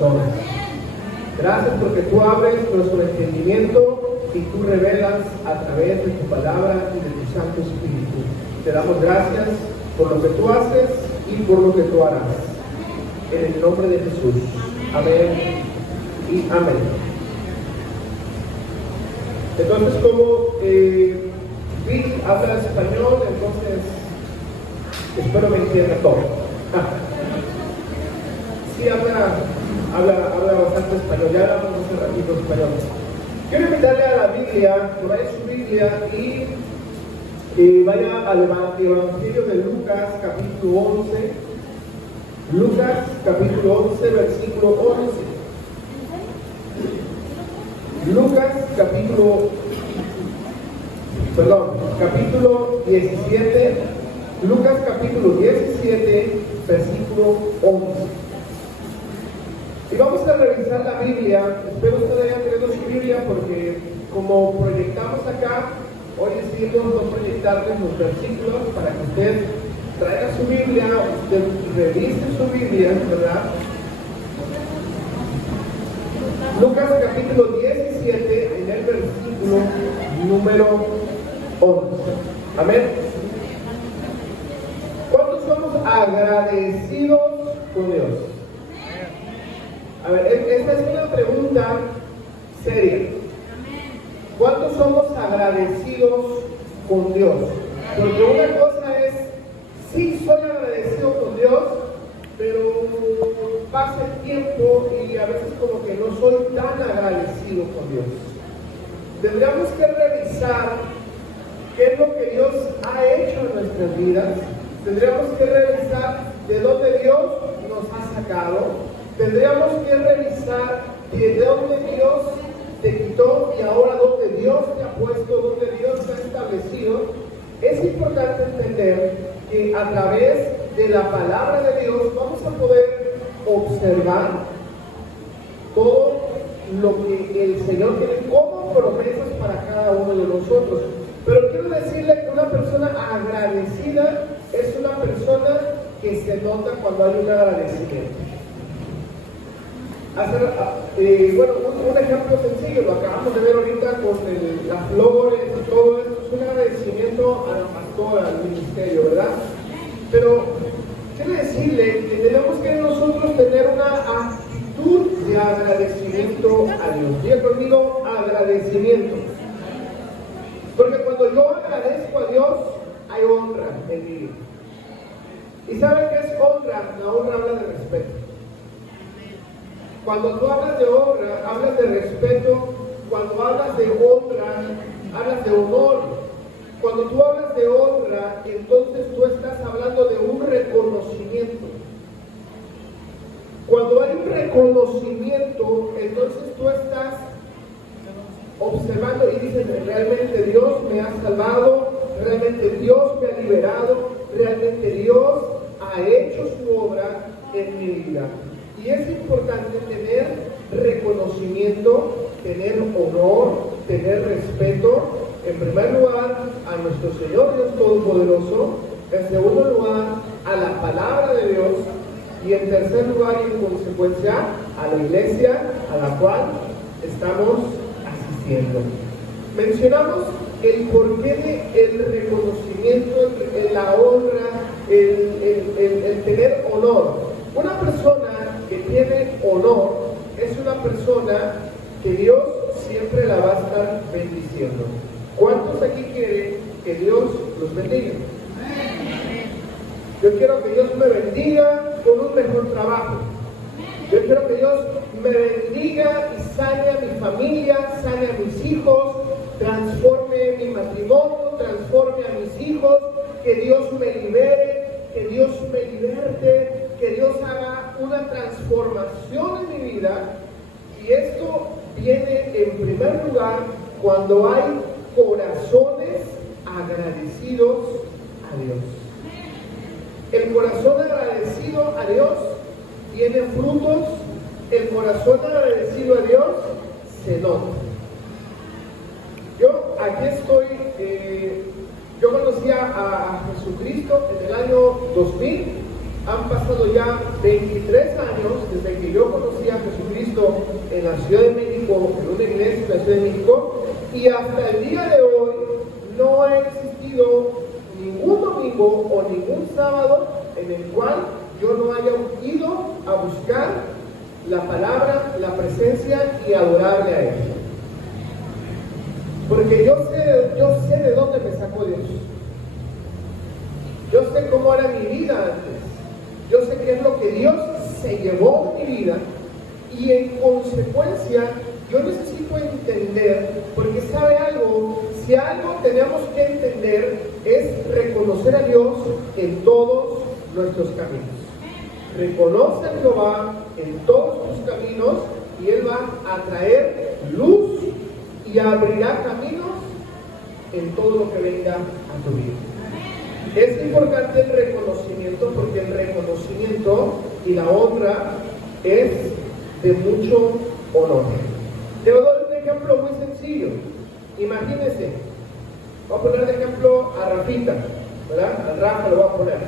corazones. Gracias porque tú abres nuestro entendimiento y tú revelas a través de tu palabra y de tu Santo Espíritu. Te damos gracias por lo que tú haces y por lo que tú harás. En el nombre de Jesús. Amén y amén. Entonces, como Vic habla español, entonces espero me entienda todo. Sí, habla bastante español, ya hablamos hace ratito español. Quiero invitarle a la Biblia, que vaya a su Biblia y vaya al Evangelio de Lucas, capítulo 11. Lucas, capítulo 11, versículo 11. Lucas, capítulo 17. Lucas, capítulo 17, versículo 11. Y vamos a revisar la Biblia. Espero que ustedes hayan traído su Biblia porque como proyectamos acá, hoy decidimos no proyectarles los versículos para que usted traiga su Biblia, usted revise su Biblia, ¿verdad? Lucas capítulo 17, en el versículo número 11. Amén. ¿Cuántos somos agradecidos con Dios? A ver, esta es una pregunta seria. ¿Cuántos somos agradecidos con Dios? Porque una cosa es, sí soy agradecido con Dios, pero pasa el tiempo y a veces como que no soy tan agradecido con Dios. Tendríamos que revisar qué es lo que Dios ha hecho en nuestras vidas. Tendríamos que revisar de dónde Dios nos ha sacado. Tendríamos que revisar de dónde Dios te quitó y ahora dónde Dios te ha puesto, dónde Dios te ha establecido. Es importante entender que a través de la palabra de Dios vamos a poder observar todo lo que el Señor tiene como promesas para cada uno de nosotros. Pero quiero decirle que una persona agradecida es una persona que se nota cuando hay un agradecimiento. Un ejemplo sencillo, lo acabamos de ver ahorita con las flores y todo esto, es un agradecimiento al pastor, al ministerio, ¿verdad? Pero quiero decirle que tenemos que nosotros tener una actitud de agradecimiento a Dios. Diga conmigo, agradecimiento. Porque cuando yo agradezco a Dios, hay honra en mi vida. ¿Y saben qué es honra? La honra habla de respeto. Cuando tú hablas de honra, hablas de respeto. Cuando hablas de honra, hablas de honor. Cuando tú hablas de honra, entonces tú estás hablando de un reconocimiento. Cuando hay un reconocimiento, entonces tú estás observando y dices, realmente Dios me ha salvado, realmente Dios me ha liberado, realmente Dios ha hecho su obra en mi vida. Y es importante tener reconocimiento, tener honor, tener respeto, en primer lugar a nuestro Señor Dios Todopoderoso, en segundo lugar a la palabra de Dios y en tercer lugar y en consecuencia a la iglesia a la cual estamos asistiendo. Mencionamos el porqué del reconocimiento, la honra, el tener honor. Una persona que tiene honor es una persona que Dios siempre la va a estar bendiciendo. ¿Cuántos aquí quieren que Dios los bendiga? Yo quiero que Dios me bendiga con un mejor trabajo. Yo quiero que Dios me bendiga y sane a mi familia, sane a mis hijos, transforme mi matrimonio, transforme a mis hijos, que Dios me libere, que Dios me liberte, que Dios haga una transformación en mi vida. Y esto viene en primer lugar cuando hay corazones agradecidos a Dios. El corazón agradecido a Dios tiene frutos. El corazón agradecido a Dios se nota. Yo aquí estoy, yo conocía a Jesucristo en el año 2000. Han pasado ya 23 años desde que yo conocí a Jesucristo. en la Ciudad de México, en una iglesia en la Ciudad de México, y hasta el día de hoy no ha existido ningún domingo o ningún sábado en el cual yo no haya ido a buscar la palabra, la presencia y adorarle a Él. Porque yo sé de dónde me sacó Dios. Yo sé cómo era mi vida antes. Yo sé qué es lo que Dios se llevó de mi vida. Y en consecuencia, yo necesito entender, porque sabe algo, si algo tenemos que entender es reconocer a Dios en todos nuestros caminos. Reconoce a Jehová en todos tus caminos y Él va a traer luz y abrirá caminos en todo lo que venga a tu vida. Es importante el reconocimiento, porque el reconocimiento y la honra es de mucho honor. Te voy a dar un ejemplo muy sencillo. Imagínense, voy a poner de ejemplo a Rafita, ¿verdad? A Rafa lo voy a poner.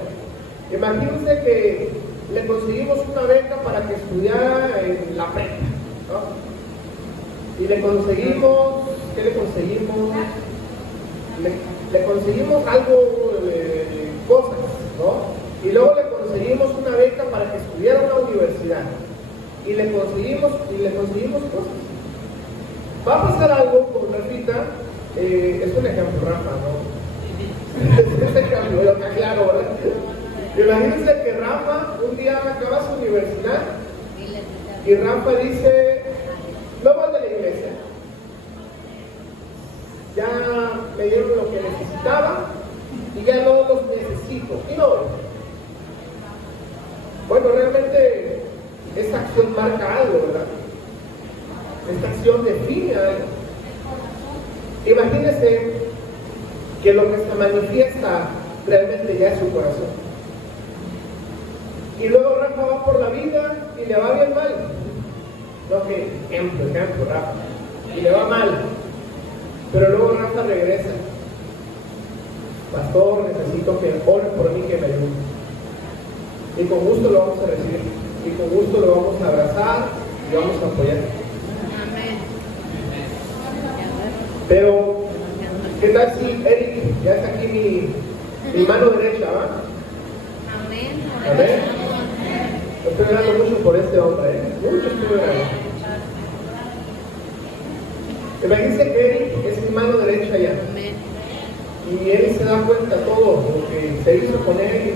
Imagínense que le conseguimos una beca para que estudiara en la prepa, ¿no? Y le conseguimos, ¿qué le conseguimos? Le conseguimos algo, cosas, ¿no? Y luego le conseguimos una beca para que estudiara en la universidad. Y le conseguimos cosas. Va a pasar algo con Rafita, es un ejemplo, Rafa, ¿no? Es ejemplo, lo que aclaro, ¿verdad? Imagínense que Rafa un día acaba su universidad y Rafa dice, no voy de la iglesia, ya me dieron lo que necesitaba y ya no los necesito y no voy. Bueno, realmente esta acción marca algo, ¿verdad? Esta acción define algo. Imagínense que lo que se manifiesta realmente ya es su corazón. Y luego Rafa va por la vida y le va bien mal. No, que ejemplo, Rafa. Y le va mal. Pero luego Rafa regresa. Pastor, necesito que ore por mí, que me ayude. Y con gusto lo vamos a recibir. Y con gusto lo vamos a abrazar y vamos a apoyar. Amén. Pero, ¿qué tal si Eric ya está aquí mi mano derecha, ¿va? Amén. Amén. Estoy orando mucho por este hombre, mucho estoy orando. Imagínense que Eric es mi mano derecha ya. Y él se da cuenta de todo lo que se hizo con él.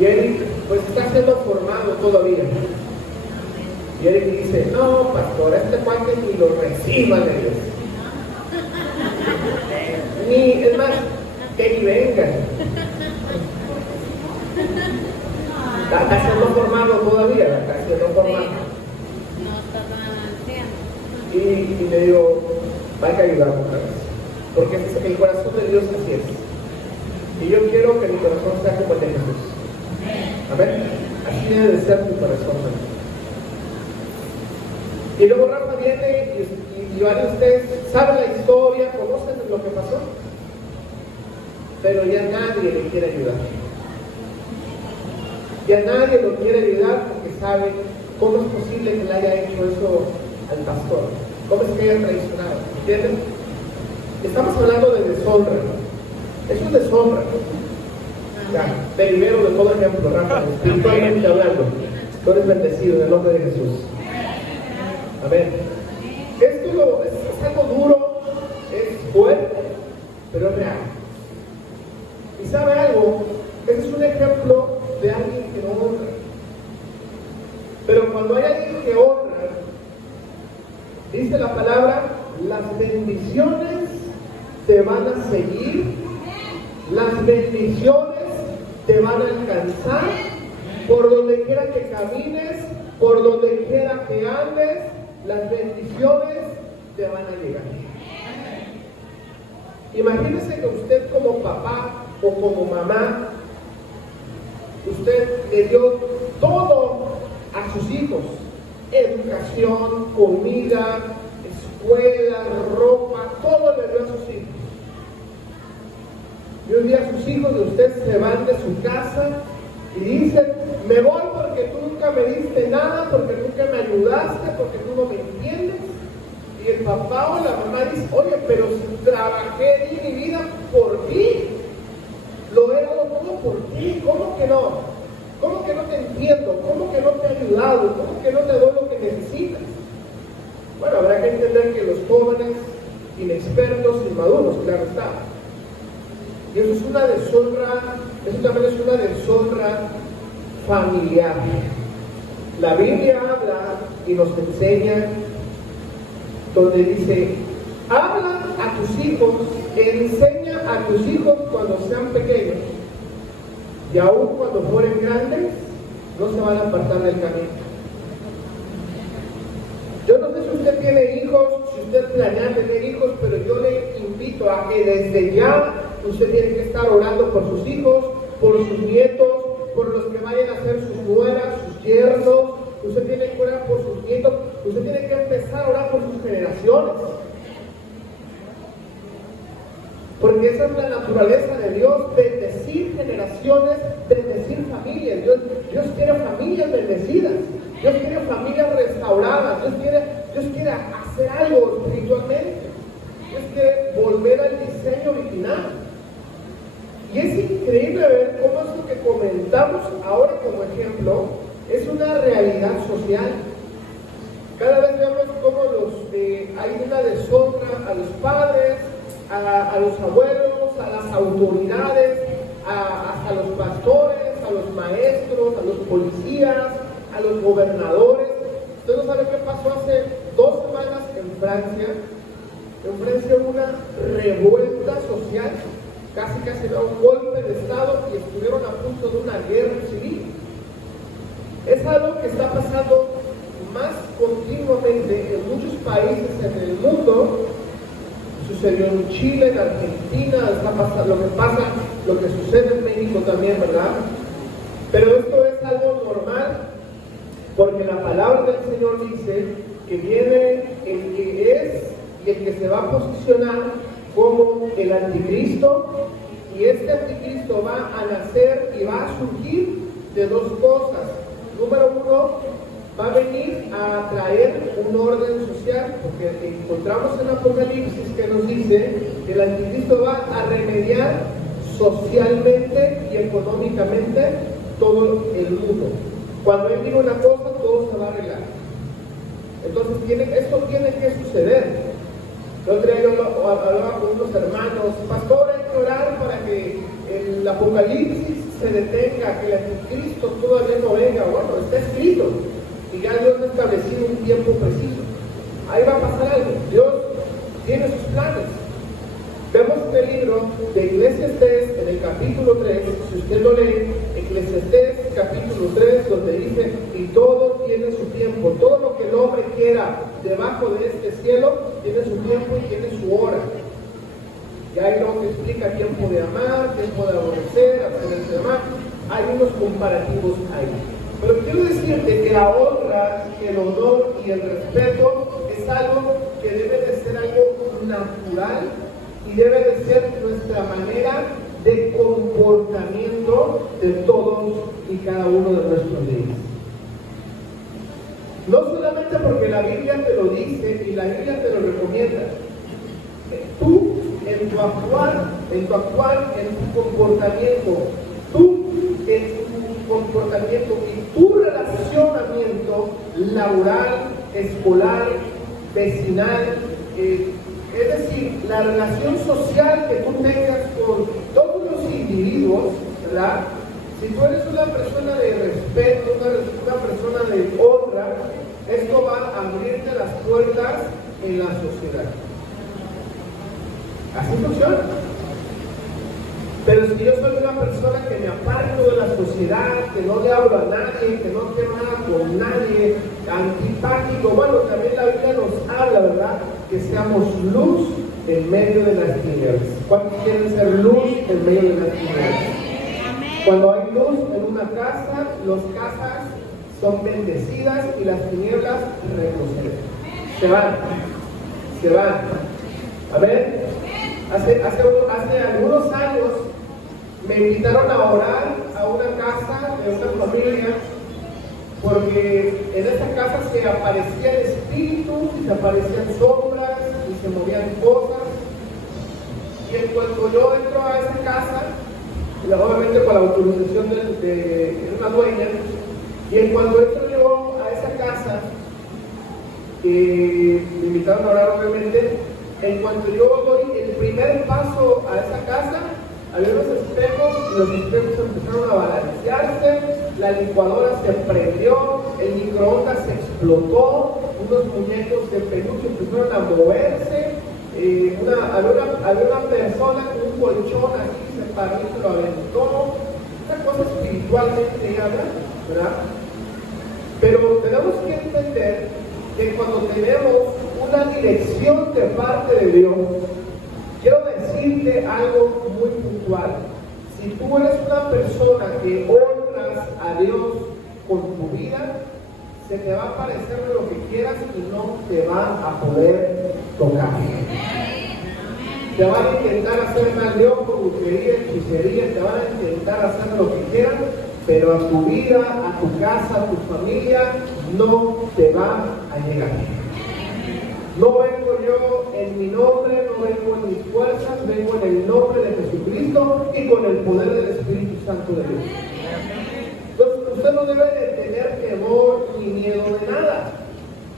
Y Eric pues está siendo formado todavía. Y Eric dice, no, pastor, este cuate ni lo reciban ellos. Ni, es más, que ni vengan. Está siendo formado todavía, está siendo formado. No está y le digo, hay que ayudarnos otra vez. Porque el corazón de Dios así es. Y yo quiero que mi corazón sea como el de Jesús. Amén. Así debe de ser tu corazón. Y luego Rafa viene y varios de ustedes saben la historia, conocen lo que pasó. Pero ya nadie le quiere ayudar. Ya nadie lo quiere ayudar porque sabe cómo es posible que le haya hecho eso al pastor. ¿Cómo es que haya traicionado? ¿Entienden? Estamos hablando de deshonra. Eso es deshonra. Ya, te libero de todo ejemplo, Rafa, espiritualmente hablando. Tú eres bendecido en el nombre de Jesús. Amén. Esto es algo duro, es fuerte, pero es real. ¿Y sabe algo? Ese es un ejemplo de alguien que no honra. Pero cuando hay alguien que honra, dice la palabra, las bendiciones te van a seguir, las bendiciones te van a alcanzar, por donde quiera que camines, por donde quiera que andes, las bendiciones te van a llegar. Imagínese que usted como papá o como mamá, usted le dio todo a sus hijos: educación, comida, escuela, ropa, todo le dio a sus hijos. Y un día sus hijos de usted se van de su casa y dicen, me voy porque tú nunca me diste nada, porque nunca me ayudaste, porque tú no me entiendes. papá o la mamá dice, oye, pero si trabajé di mi vida por ti, lo he dado todo por ti, ¿cómo que no? ¿Cómo que no te entiendo? ¿Cómo que no te he ayudado? ¿Cómo que no te doy lo que necesitas? Bueno, habrá que entender que los jóvenes, inexpertos, inmaduros, claro está. Y eso es una deshonra, eso también es una deshonra familiar. La Biblia habla y nos enseña, donde dice, habla a tus hijos, enseña a tus hijos cuando sean pequeños, y aún cuando fueren grandes, no se van a apartar del camino. Yo no sé si usted tiene hijos, si usted planea tener hijos, pero yo le invito a que desde ya usted tiene que estar orando por sus hijos, por sus nietos, por los que vayan a ser sus nueras, sus yernos. Usted tiene que orar por sus nietos, usted tiene que empezar a orar por sus generaciones. Porque esa es la naturaleza de Dios, bendecir generaciones, bendecir familias. Dios quiere familias bendecidas, Dios quiere familias restauradas, Dios quiere hacer algo espiritualmente, Dios quiere volver al diseño original. Y es increíble ver cómo esto que comentamos ahora como ejemplo es una realidad social. Cada vez vemos cómo hay una deshonra a los padres, a los abuelos, a las autoridades, hasta a los pastores, a los maestros, a los policías, a los gobernadores. Usted no sabe qué pasó hace 2 semanas en Francia. En Francia hubo una revuelta social, casi era un golpe de estado y estuvieron a punto de una guerra civil. Es algo que está pasando más continuamente en muchos países en el mundo. Sucedió en Chile, en Argentina, está pasando lo que sucede en México también, ¿verdad? Pero esto es algo normal, porque la palabra del Señor dice que viene el que es y el que se va a posicionar como el anticristo, y este anticristo va a nacer y va a surgir de 2 cosas. Número 1, va a venir a traer un orden social, porque encontramos en Apocalipsis que nos dice que el anticristo va a remediar socialmente y económicamente todo el mundo. Cuando él diga una cosa, todo se va a arreglar. Entonces esto tiene que suceder. El otro día yo hablaba con unos hermanos, pastor, hay que orar para que el Apocalipsis se detenga, que el anticristo todavía no venga. Bueno, está escrito y ya Dios ha establecido un tiempo preciso. Ahí va a pasar algo. Dios tiene sus planes. Vemos este libro de Eclesiastés en el capítulo 3, si usted lo lee, Eclesiastés capítulo 3, donde dice, y todo tiene su tiempo, todo lo que el hombre quiera debajo de este cielo, tiene su tiempo y tiene su hora. Y ahí luego te explica tiempo de amar, tiempo de aborrecer, abstenerse de amar. Hay unos comparativos ahí. Pero quiero decirte que la honra, el honor y el respeto es algo que debe de ser algo natural y debe de ser nuestra manera de comportamiento de todos y cada uno de nuestros días. No solamente porque la Biblia te lo dice y la Biblia te lo recomienda. Tú, en tu actuar, en tu comportamiento, tú, en tu comportamiento y tu relacionamiento laboral, escolar, vecinal, es decir, la relación social que tú tengas con todos los individuos, ¿verdad? Si tú eres una persona de respeto, una persona de honra, esto va a abrirte las puertas en la sociedad. Así funciona. Pero si yo soy una persona que me aparto de la sociedad, que no le hablo a nadie, que no quiero nada con nadie, antipático, bueno, también la Biblia nos habla, ¿verdad? Que seamos luz en medio de las tinieblas. ¿Cuántos quieren ser luz en medio de las tinieblas? Cuando hay luz en una casa, las casas son bendecidas y las tinieblas retroceden. Se van. A ver, hace algunos años me invitaron a orar a una casa de una familia, porque en esa casa se aparecía el espíritu, se aparecían sombras, se movían cosas. Y en cuanto yo entro a esa casa, obviamente con la autorización de una dueña, y en cuanto entro yo a esa casa, me invitaron a orar obviamente, en cuanto yo doy el primer paso a esa casa, había unos espejos y los espejos empezaron a balancearse, la licuadora se prendió, el microondas se explotó, unos muñecos de peluche empezaron a moverse, había una persona con un colchón así, se paró y se lo aventó, una cosa espiritualmente hablando, ¿verdad? Pero tenemos que entender que cuando tenemos una dirección de parte de Dios, quiero decirte algo muy puntual. Si tú eres una persona que honras a Dios con tu vida, se te va a aparecer lo que quieras y no te va a poder tocar. Te van a intentar hacer mal de ojo, brujería, hechicería, te van a intentar hacer lo que quieran, pero a tu vida, a tu casa, a tu familia, no te va a llegar. No vengo yo en mi nombre, no vengo en mis fuerzas, vengo en el nombre de Jesucristo y con el poder del Espíritu Santo de Dios. Entonces, usted no debe de tener temor ni miedo de nada.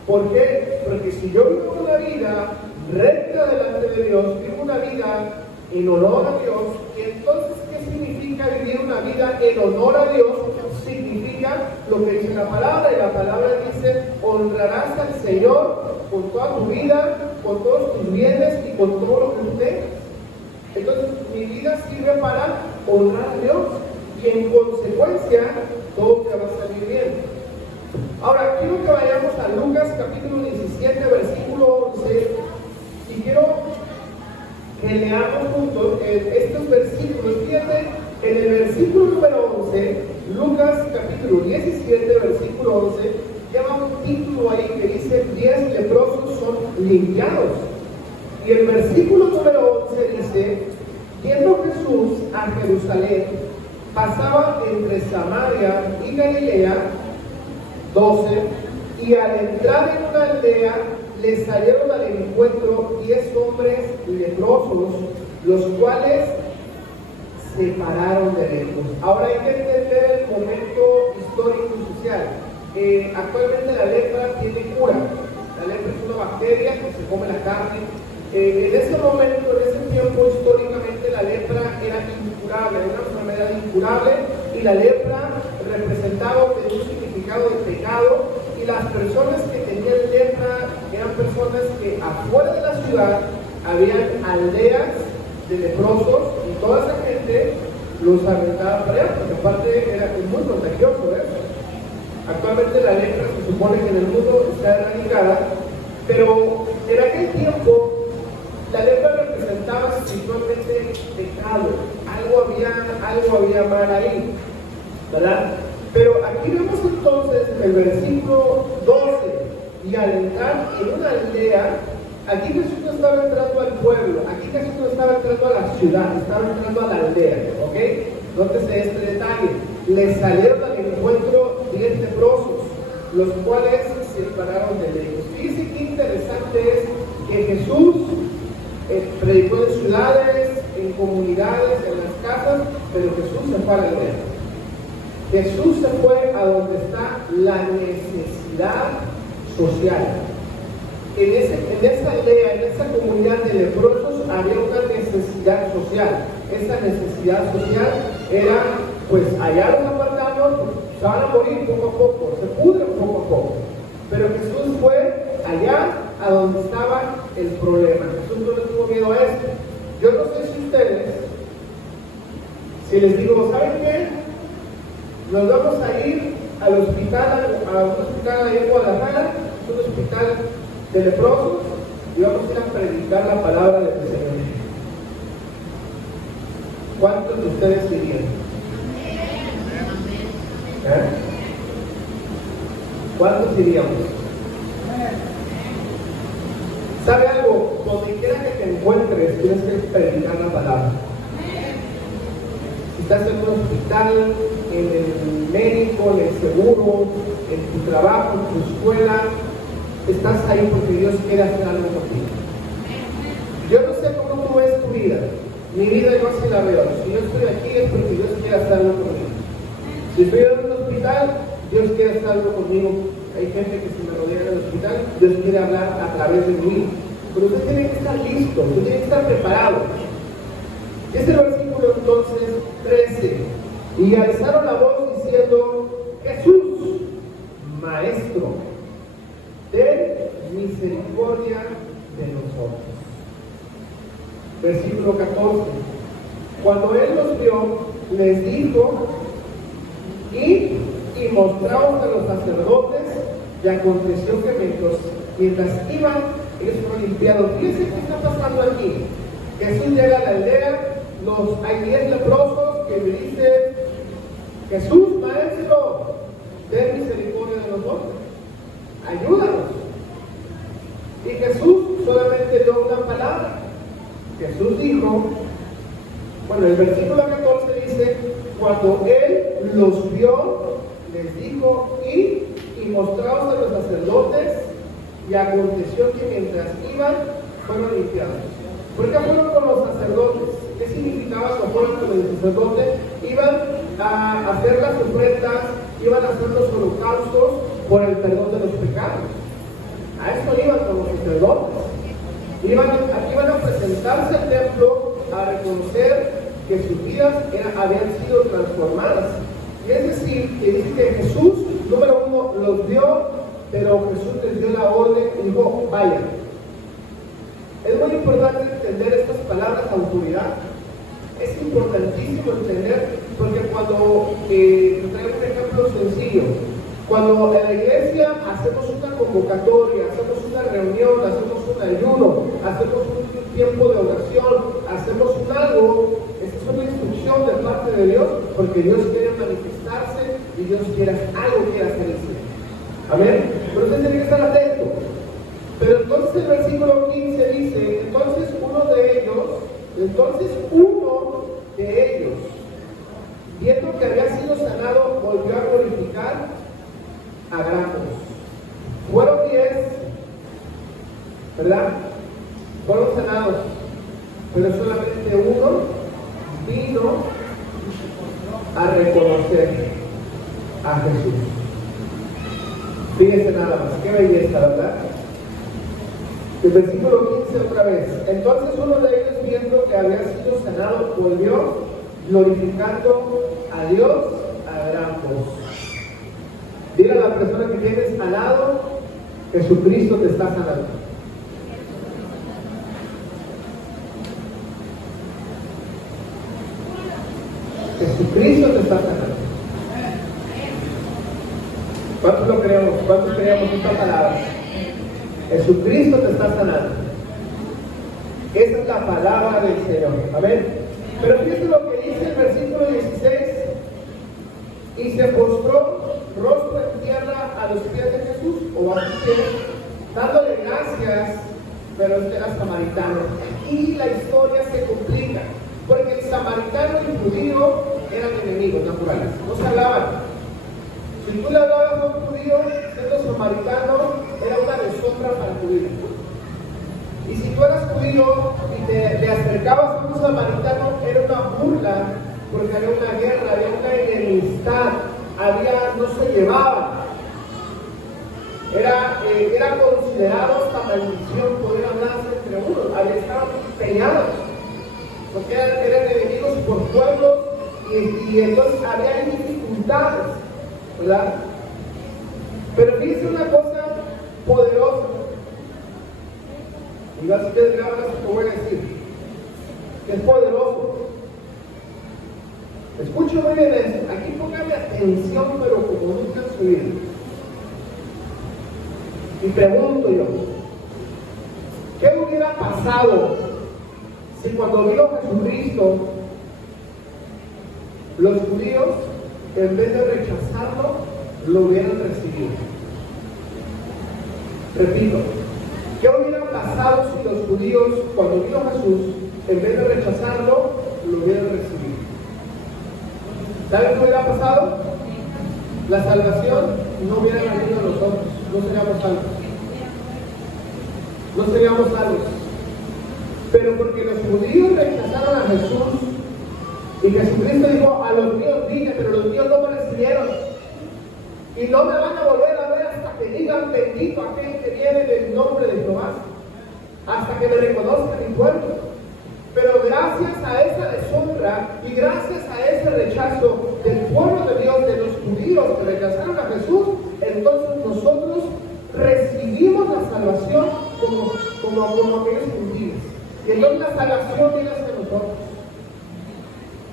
¿Por qué? Porque si yo vivo una vida recta delante de Dios, vivo una vida en honor a Dios, y entonces, ¿qué significa vivir una vida en honor a Dios? Significa lo que dice la palabra, y la palabra dice: honrarás al Señor con toda tu vida, con todos tus bienes y con todo lo que tú tengas. Entonces, mi vida sirve para honrar a Dios, y en consecuencia, todo te va a salir bien. Ahora, quiero que vayamos a Lucas capítulo 17, versículo 11, y quiero que leamos juntos estos versículos. Fíjate, en el versículo número 11, Lucas capítulo 17, versículo 11, lleva un título ahí que dice: 10 leprosos son limpiados. Y el versículo número 11 dice: yendo Jesús a Jerusalén, pasaba entre Samaria y Galilea. 12, y al entrar en una aldea, le salieron al encuentro 10 hombres leprosos, los cuales se pararon de lejos. Ahora hay que entender el momento histórico y social. Actualmente la lepra tiene cura. La lepra es una bacteria que se come la carne. En ese momento, en ese tiempo, históricamente la lepra era incurable, era una enfermedad incurable, y la lepra representaba un significado de pecado, y las personas que tenían lepra eran personas que afuera de la ciudad habían aldeas de leprosos, y toda esa gente los aventaba para allá, porque aparte era muy contagioso eso. Actualmente la lepra se supone que en el mundo está erradicada, pero en aquel tiempo la lepra representaba espiritualmente pecado, algo había mal ahí, ¿verdad? Pero aquí vemos entonces el versículo 12, y al entrar en una aldea, aquí Jesús no estaba entrando al pueblo, aquí Jesús no estaba entrando a la ciudad, estaba entrando a la aldea, ¿ok? Nótese este detalle: le salieron al encuentro 10 leprosos, los cuales se pararon de lejos. Fíjense qué interesante es que Jesús predicó en ciudades, en comunidades, en las casas, pero Jesús se fue a la aldea. Jesús se fue a donde está la necesidad social. En esa aldea, en esa comunidad de leprosos, había una necesidad social. Esa necesidad social era, pues allá los apartamos, se van a morir poco a poco, se pudren poco a poco. Pero Jesús fue allá a donde estaba el problema. Jesús no le tuvo miedo a esto. Yo no sé si ustedes, si les digo, ¿saben qué? Nos vamos a ir al hospital, a un hospital ahí en Guadalajara, es un hospital de leprosos, y vamos a ir a predicar la palabra del Señor. ¿Cuántos de ustedes irían? ¿Cuántos iríamos? ¿Sabe algo? Donde quiera que te encuentres, tienes que predicar la palabra. Si estás en un hospital, en el médico, en el seguro, en tu trabajo, en tu escuela, estás ahí porque Dios quiere hacer algo contigo. Yo no sé cómo tú ves tu vida. Mi vida yo así la veo. Si yo estoy aquí es porque Dios quiere hacerlo conmigo. Si estoy en un hospital, Dios quiere hacerlo conmigo. Hay gente que se me rodea en el hospital, Dios quiere hablar a través de mí. Pero usted tiene que estar listo, usted tiene que estar preparado. Y este versículo entonces 13. Y alzaron la voz diciendo: Jesús, Maestro, ten misericordia de nosotros. Versículo 14. Cuando él los vio, les dijo: y mostraos a los sacerdotes. Y aconteció que mientras iban, ellos fueron limpiados. Fíjense qué está pasando aquí. Jesús llega a la aldea, hay 10 leprosos que le dicen: Jesús, Maestro, ten misericordia de nosotros, ayúdanos. Y Jesús solamente dio una palabra. Jesús dijo, bueno, el versículo 14 dice: cuando él los vio, les dijo: y mostraos a los sacerdotes. Y aconteció que mientras iban, fueron limpiados. ¿Por qué fueron con los sacerdotes? ¿Qué significaba que fueron con los sacerdotes? Iban a hacer las ofrendas, iban a hacer los holocaustos por el perdón de los pecados. A esto iban con los sacerdotes. Iban a presentarse al templo a reconocer que sus vidas habían sido transformadas. Y es decir, que dice que Jesús, número uno, los vio, pero Jesús les dio la orden y dijo: vayan. Es muy importante entender estas palabras autoridad. Es importantísimo entender, porque cuando, traigo un ejemplo sencillo, cuando en la iglesia hacemos una convocatoria, hacemos una reunión, hacemos un ayuno, hacemos un tiempo de oración, hacemos un algo, esa es una instrucción de parte de Dios, porque Dios quiere manifestarse y Dios quiere algo quiere hacer en sí. Amén. Pero usted tiene que estar atento. Pero entonces el versículo 15 dice: entonces uno de ellos, viendo que había sido sanado, volvió a glorificar a gran voz. Fueron 10, ¿verdad? Fueron sanados, pero solamente uno vino a reconocer a Jesús. Fíjense nada más, qué belleza, ¿verdad? El versículo 15 otra vez. Entonces uno de ellos, viendo que había sido sanado, volvió glorificando a Dios a gran voz. Dile a la persona que tienes al lado: Jesucristo te está sanando. Jesucristo te está sanando. ¿Cuántos lo creemos? ¿Cuántos creemos esta palabra? Jesucristo te está sanando. Esa es la palabra del Señor. Amén. Pero fíjense lo que dice el versículo 16: y se postró rostro en tierra a los pies de Jesús, o a sus pies, dándole gracias. Pero este era samaritano. Aquí la historia se complica, porque el samaritano y el judío eran enemigos naturales, no se hablaban. Si tú le hablabas a un judío siendo samaritano, era una deshonra para el judío. Y si tú eras judío y te acercabas a un samaritano, era una burla, porque había una guerra, había una enemistad, no se llevaban. Era considerado hasta maldición poder hablarse entre unos, estaban peleados, porque eran enemigos por pueblos, y entonces había dificultades, ¿verdad? Pero fíjense una cosa poderosa, y vas a ustedes graban eso que voy a decir, que es poderoso. Escuchen muy bien esto, aquí pónganme atención, pero como nunca en su vida. Y pregunto yo, ¿qué hubiera pasado si cuando vino Jesucristo, los judíos, en vez de rechazarlo, lo hubieran recibido? Repito, ¿qué hubiera pasado si los judíos, cuando vino Jesús, en vez de rechazarlo, lo hubieran recibido? ¿Saben qué hubiera pasado? La salvación no hubiera venido a nosotros, no seríamos salvos. No seríamos salvos. Pero porque los judíos rechazaron a Jesús y Jesucristo dijo, a los míos vine, pero los míos no me recibieron. Y no me van a volver a ver hasta que digan bendito aquel que viene del nombre de Jehová, hasta que me reconozcan mi pueblo. Pero gracias a esa deshonra y gracias a ese rechazo del pueblo de Dios, de los judíos que rechazaron a Jesús, entonces nosotros recibimos la salvación como aquellos judíos. Y entonces la salvación viene hacia nosotros.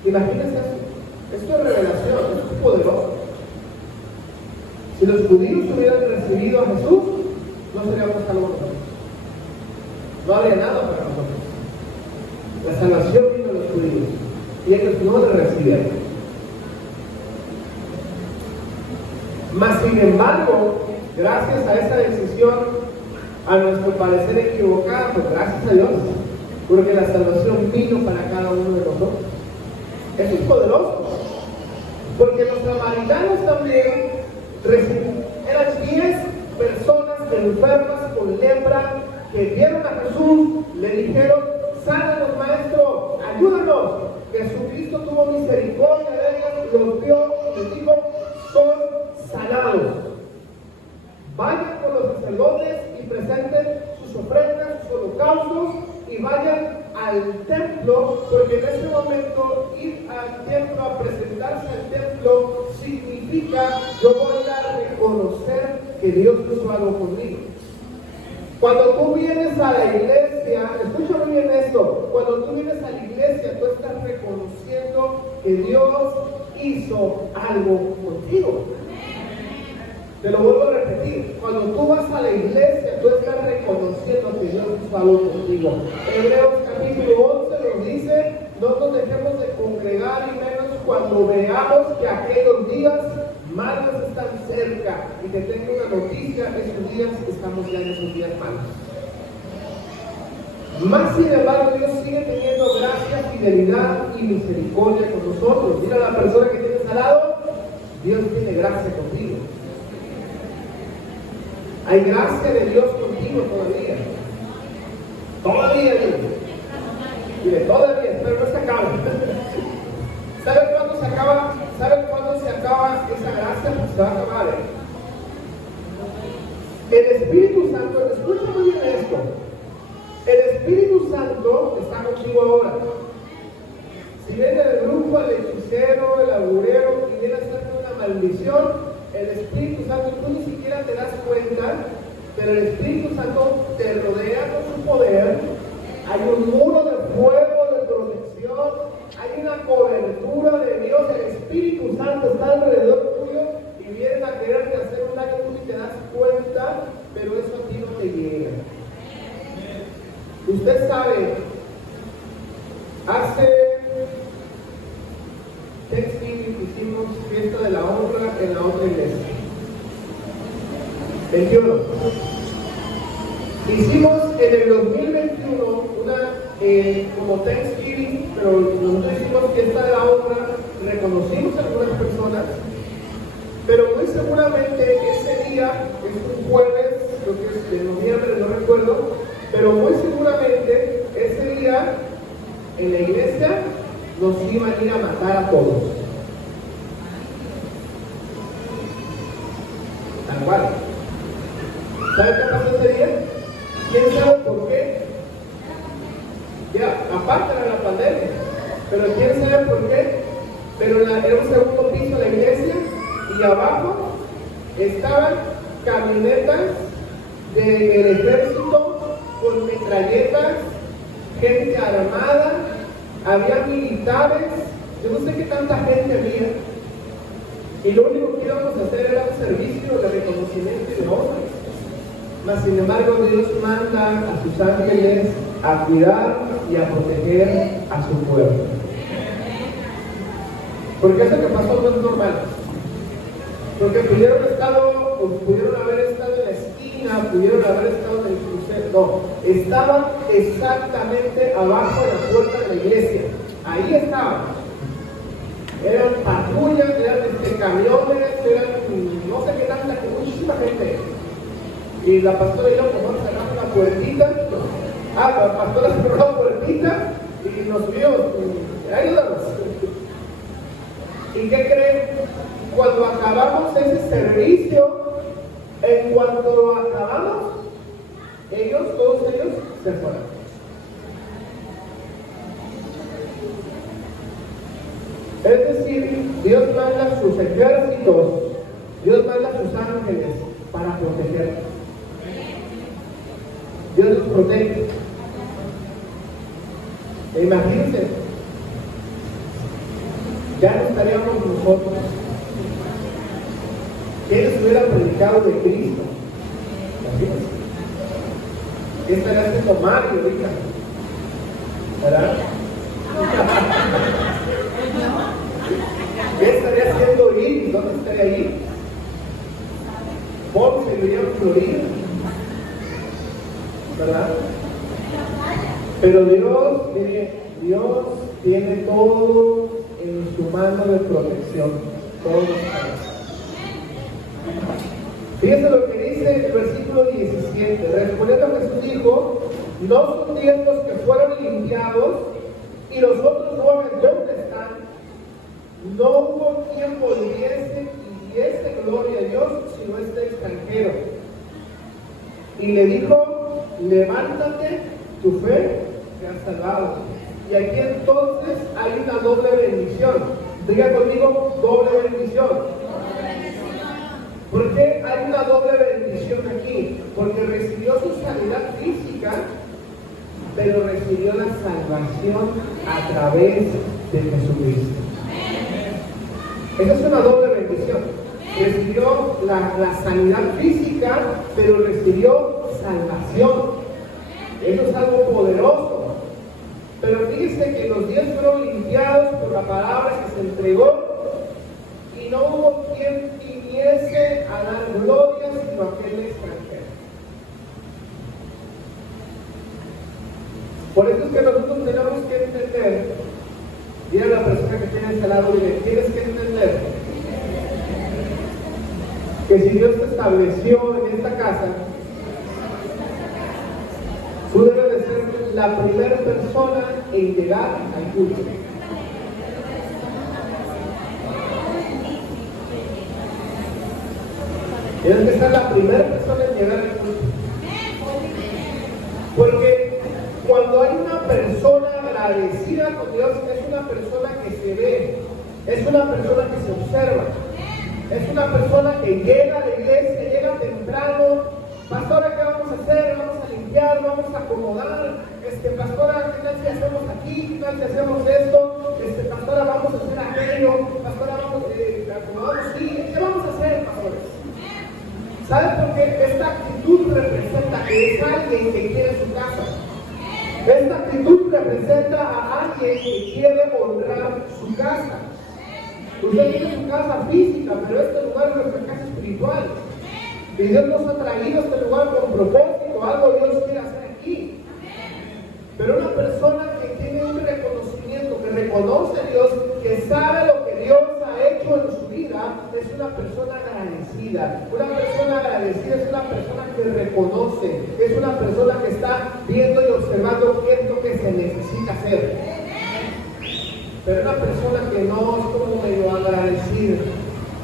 Imagínense eso. Esto es revelación, esto es poderoso. Si los judíos hubieran recibido a Jesús, no seríamos salvos nosotros. No habría nada para nosotros. La salvación vino a los judíos y ellos no la recibieron. Mas sin embargo, gracias a esa decisión, a nuestro parecer equivocada, pues gracias a Dios, porque la salvación vino para cada uno de nosotros. Eso es poderoso, porque los samaritanos también eran 10 personas enfermas con lepra que vieron a Jesús, le dijeron, sánanos maestro, ayúdanos. Jesucristo tuvo misericordia de ellos, los vio y les dijo, son sanados. Vayan con los sacerdotes y presenten sus ofrendas, sus holocaustos y vayan al templo, porque en ese momento ir al templo, a presentarse al templo, significa yo voy a reconocer que Dios hizo algo conmigo. Cuando tú vienes a la iglesia, escucha muy bien esto, cuando tú vienes a la iglesia, tú estás reconociendo que Dios hizo algo contigo. Te lo vuelvo a repetir, cuando tú vas a la iglesia, tú estás reconociendo que Dios hizo algo contigo. Hebreos capítulo 11 nos dice, no nos dejemos de congregar y menos cuando veamos que aquellos días malos están cerca. Y te tengo una noticia, esos días estamos ya en esos días malos. Más sin embargo, Dios sigue teniendo gracia, fidelidad y misericordia con nosotros. Mira a la persona que tienes al lado, Dios tiene gracia contigo. Hay gracia de Dios contigo todavía. Todavía, mire, todavía, pero no se acaba. ¿Sabe cuándo se acaba? ¿Sabe cuándo se acaba esa gracia? Pues se va a acabar. El Espíritu Santo, escucha muy bien esto. El Espíritu Santo está contigo ahora. Si viene del grupo, el hechicero, el agurero, y viene a hacerte una maldición, el Espíritu Santo, tú ni siquiera te das cuenta, pero el Espíritu Santo te rodea con su poder. Hay un muro de fuego, de protección, hay una cobertura de Dios. El Espíritu Santo está alrededor tuyo y vienen a quererte hacer un daño, tú ni te das cuenta, pero eso a ti no te llega. Usted sabe, hace Thanksgiving hicimos fiesta de la honra en la otra iglesia. 21. Hicimos en el 2021 una como Thanksgiving, pero nosotros hicimos fiesta de la honra, reconocimos a algunas personas, pero muy seguramente ese día, es un jueves, creo que es de noviembre, no recuerdo, pero muy seguramente ese día en la iglesia nos iban a ir a matar a todos. Tal cual. ¿Sabe qué pasó ese día? ¿Quién sabe por qué? Ya, aparte era la pandemia, pero ¿quién sabe por qué? Pero era un segundo piso de la iglesia y abajo estaban camionetas del ejército con metralletas, gente armada, había militares, yo no sé qué tanta gente había, y lo único que íbamos a hacer era un servicio de reconocimiento y de honra. Mas sin embargo, Dios manda a sus ángeles a cuidar y a proteger a su pueblo. Porque eso que pasó no es normal. Porque pudieron haber estado en la esquina, pudieron haber estado en el crucero. No, estaban exactamente abajo de la puerta de la iglesia. Ahí estaban. Eran patrullas, eran camiones, eran no sé qué tanta, muchísima gente. Y la pastora y yo, como cerramos la puertita, la pastora se cerró la puertita y nos subimos. Ayúdanos. ¿Y qué creen? Cuando acabamos ese servicio, en cuanto lo acabamos, todos ellos, se fueron. Es decir, Dios manda sus ejércitos, Dios manda sus ángeles para proteger. Dios los protege. Imagínense, ya no estaríamos nosotros. ¿Quiénes hubieran predicado de Cristo? Imagínense. ¿Qué estaría haciendo Mario ahorita? ¿Verdad? ¿Qué estaría haciendo Iris? ¿Dónde estaría Iris? Paul seguiría en Florida, ¿verdad? Pero Dios tiene todo en su mano de protección. Todo. Fíjense lo que dice el versículo 17. Respondiendo a Jesús dijo: ¿no son 10 los que fueron limpiados? Y los otros 9, ¿dónde están? No hubo quien volviese y diese gloria a Dios sino este extranjero. Y le dijo: levántate, tu fe te ha salvado. Y aquí entonces hay una doble bendición. Diga conmigo: doble bendición. ¿Por qué hay una doble bendición aquí? Porque recibió su sanidad física, pero recibió la salvación a través de Jesucristo. Esa es una doble bendición. Recibió la sanidad física, pero recibió salvación. Eso es algo poderoso. Pero fíjese que los 10 fueron limpiados por la palabra que se entregó, y no hubo quien viniese a dar gloria sino aquel extranjero. Por eso es que nosotros tenemos que entender, dile a la persona que tiene ese lado, dile: tienes que entender que si Dios te estableció en esta casa, tú debes de ser la primera persona en llegar al culto. Tienes que ser la primera persona en llegar al culto. Porque cuando hay una persona agradecida con Dios, es una persona que se ve, es una persona que se observa, es una persona que llega a la iglesia, llega temprano. Pastora, ¿qué vamos a hacer? Vamos a limpiar, vamos a acomodar. Pastora, ¿qué tal si hacemos aquí? ¿Qué tal si hacemos esto? Pastora, vamos a hacer aquello. Pastora, vamos a acomodar. Sí, ¿qué vamos a hacer, pastores? ¿Saben por qué? Esta actitud representa que es alguien que quiere su casa. Esta actitud representa a alguien que quiere honrar su casa. Usted tiene su casa física, pero este lugar es nuestra casa espiritual. Y Dios nos ha traído a este lugar con propósito, algo Dios quiere hacer aquí. Pero una persona que tiene un reconocimiento, que reconoce a Dios, que sabe lo que Dios ha hecho en su vida, es una persona agradecida. Una persona agradecida es una persona que reconoce, es una persona que está viendo y observando qué es lo que se necesita hacer. Pero una persona que no es como medio agradecida,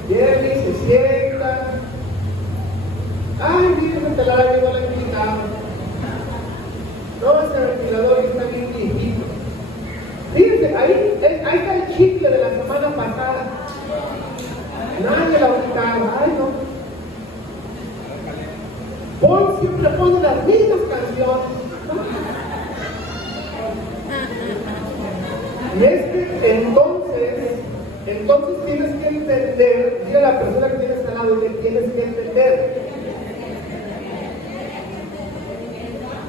viene y se sienta. Ay, mira, ese telar no le he invitado. No, ese ventilador está bien viejito. Fíjense, ahí está el chicle de la semana pasada. Nadie lo ha quitado. Ay, no. Paul siempre pone las mismas canciones. Y es que entonces tienes que entender, diga a la persona que tienes al lado, que tienes que entender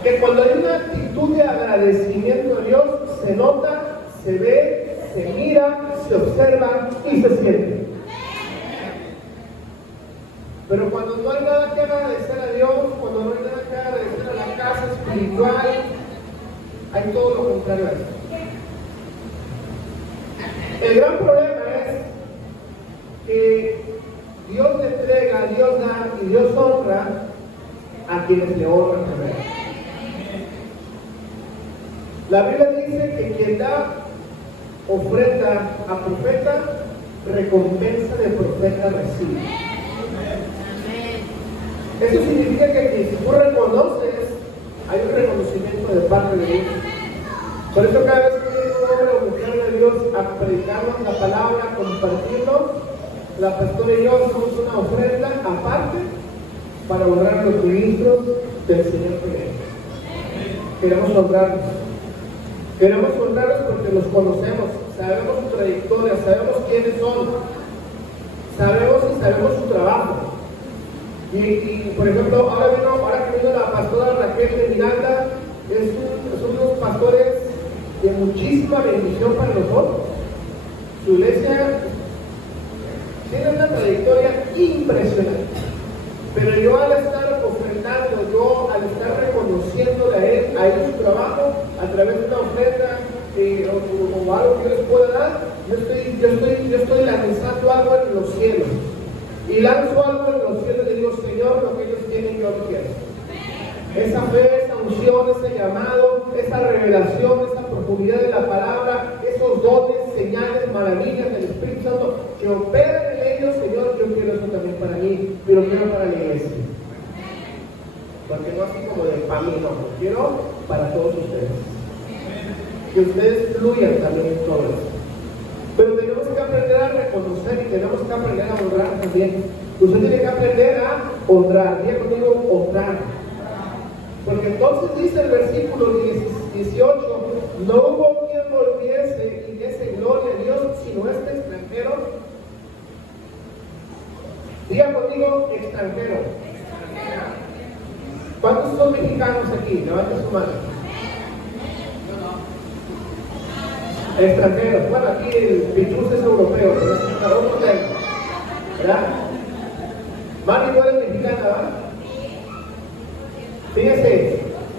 que cuando hay una actitud de agradecimiento a Dios, se nota, se ve, se mira, se observa y se siente. Pero cuando no hay nada que agradecer a Dios, cuando no hay nada que agradecer a la casa espiritual, hay todo lo contrario a eso. El gran problema es que Dios le entrega, Dios da y Dios honra a quienes le honran primero. La Biblia dice que quien da ofrenda a profeta, recompensa de profeta recibe. Eso significa que si tú reconoces, hay un reconocimiento de parte de Dios. Por eso cada vez que viene un hombre o mujer de Dios a predicarnos la palabra, a compartirnos, la pastora y yo hacemos una ofrenda aparte para honrar a los ministros del Señor que queremos honrarlos. Queremos honrarlos porque los conocemos, sabemos su trayectoria, sabemos quiénes son, sabemos su trabajo. Y por ejemplo, ahora que vino la pastora Raquel de Miranda, son unos pastores de muchísima bendición para nosotros. Su iglesia tiene una trayectoria impresionante. Pero yo al estar ofrendando, yo al estar reconociéndole a él su trabajo a través de una ofrenda o algo que les pueda dar, yo estoy lanzando algo en los cielos. Y lanzo algo en los cielos y digo, Señor, lo que ellos tienen yo lo quiero. Esa fe, esa unción, ese llamado, esa revelación, esa profundidad de la palabra, esos dones, señales, maravillas del Espíritu Santo que operan en ellos, Señor, yo quiero eso también para mí, y lo quiero para la iglesia. Porque no así como de para mí, no, lo quiero para todos ustedes. Que ustedes fluyan también en todo eso. Pero tenemos que aprender a reconocer y tenemos que aprender a honrar también. Usted tiene que aprender a honrar. Diga conmigo, honrar. Porque entonces dice el versículo 18, no hubo quien volviese y diese gloria a Dios sino este extranjero. Diga conmigo, extranjero. ¿Cuántos son mexicanos aquí? Levante su mano. Extranjeros. Bueno, aquí el Pichus es europeo, ¿verdad? Mari, tú eres mexicana, ¿verdad? Fíjese,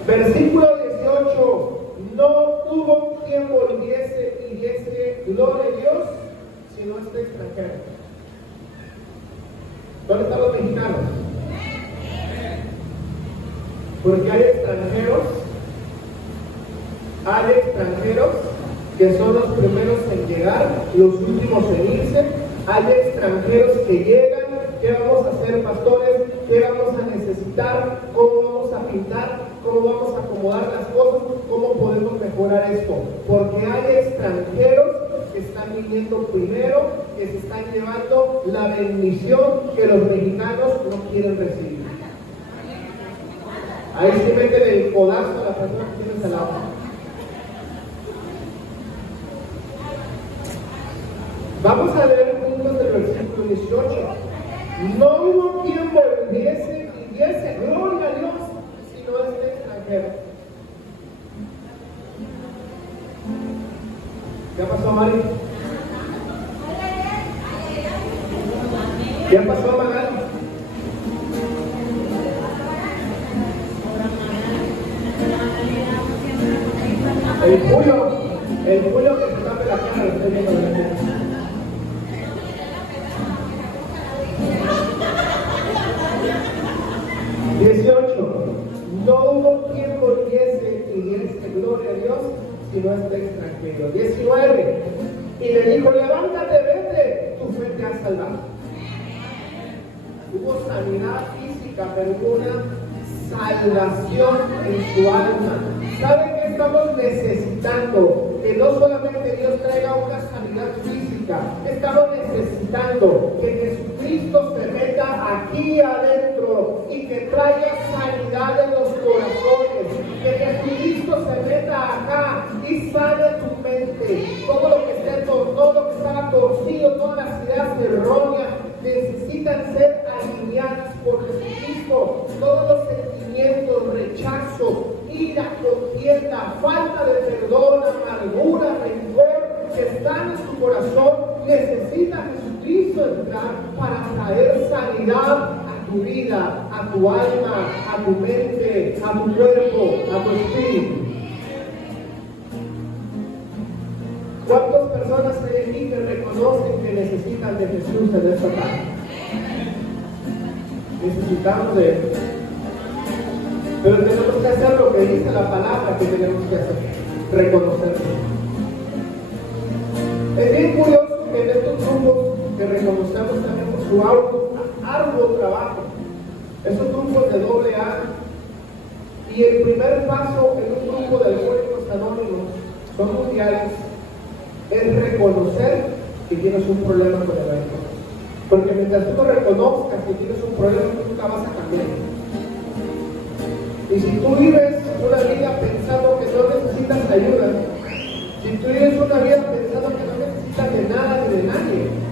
versículo 18, no hubo quien volviese y diese gloria a Dios sino este extranjero. ¿Dónde están los mexicanos? Porque hay extranjeros que son los primeros en llegar, los últimos en irse. Hay extranjeros que llegan. ¿Qué vamos a hacer, pastores? ¿Qué vamos a necesitar? ¿Cómo vamos a pintar? ¿Cómo vamos a acomodar las cosas? ¿Cómo podemos mejorar esto? Porque hay extranjeros que están viniendo primero, que se están llevando la bendición que los mexicanos no quieren recibir. Ahí se meten el codazo a la persona que tienes al lado. Vamos a leer juntos el versículo 18. No hubo quien volviese y diese gloria a Dios sino este extranjero. ¿Qué pasó, Mari? ¿Qué pasó, Magali? El Julio que se tape la cara, lo estoy viendo de la gente. No hubo quien volviese y diese gloria a Dios sino este extranjero. 19. Y le dijo, levántate, vete, tu fe te ha salvado. Hubo sanidad física, pero hubo una salvación en su alma. ¿Saben qué estamos necesitando? Que no solamente Dios traiga una sanidad física, estamos necesitando que Jesucristo se meta aquí adentro y que traiga sanidad en los corazones, que Jesucristo se meta acá y sane tu mente. Todo lo que estaba torcido, todas las ideas erróneas necesitan ser alineadas por Jesucristo. Todos los sentimientos, rechazo, ira, contienda, falta de perdón, amargura, rencor que están en tu corazón, necesita Jesucristo entrar para traer sanidad a tu vida, a tu alma, a tu mente, a tu cuerpo, a tu espíritu. ¿Cuántas personas hay aquí que reconocen que necesitan de Jesús en esta tarde? Necesitamos de Él. Pero tenemos que hacer lo que dice la palabra que tenemos que hacer. reconocerlo. Es bien curioso que en estos grupos que reconocemos tenemos su arduo trabajo, esos grupos de AA, y el primer paso en un grupo de alcohólicos anónimos, son mundiales, es reconocer que tienes un problema con el alcohol. Porque mientras tú no reconozcas que tienes un problema, nunca vas a cambiar. Y si tú vives una vida pensando que no necesitas ayuda, si tú vives una vida pensando que no necesitas de nada ni de nadie,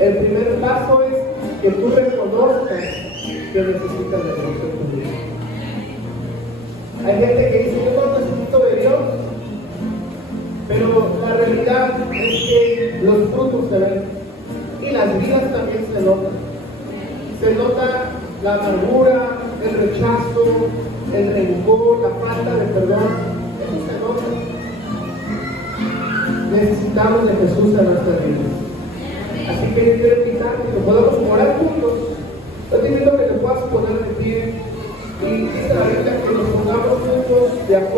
el primer paso es que tú reconozcas que necesitas de Dios en tu vida. Hay gente que dice, yo no necesito de Dios, pero la realidad es que los frutos se ven y las vidas también se notan. Se nota la amargura, el rechazo, el rencor, la falta de perdón. Eso se nota. Necesitamos de Jesús en nuestras vidas. Así que yo quiero invitarte que podamos orar juntos. Yo te invito a que te puedas poner de pie y dice la Biblia que nos pongamos juntos de acuerdo.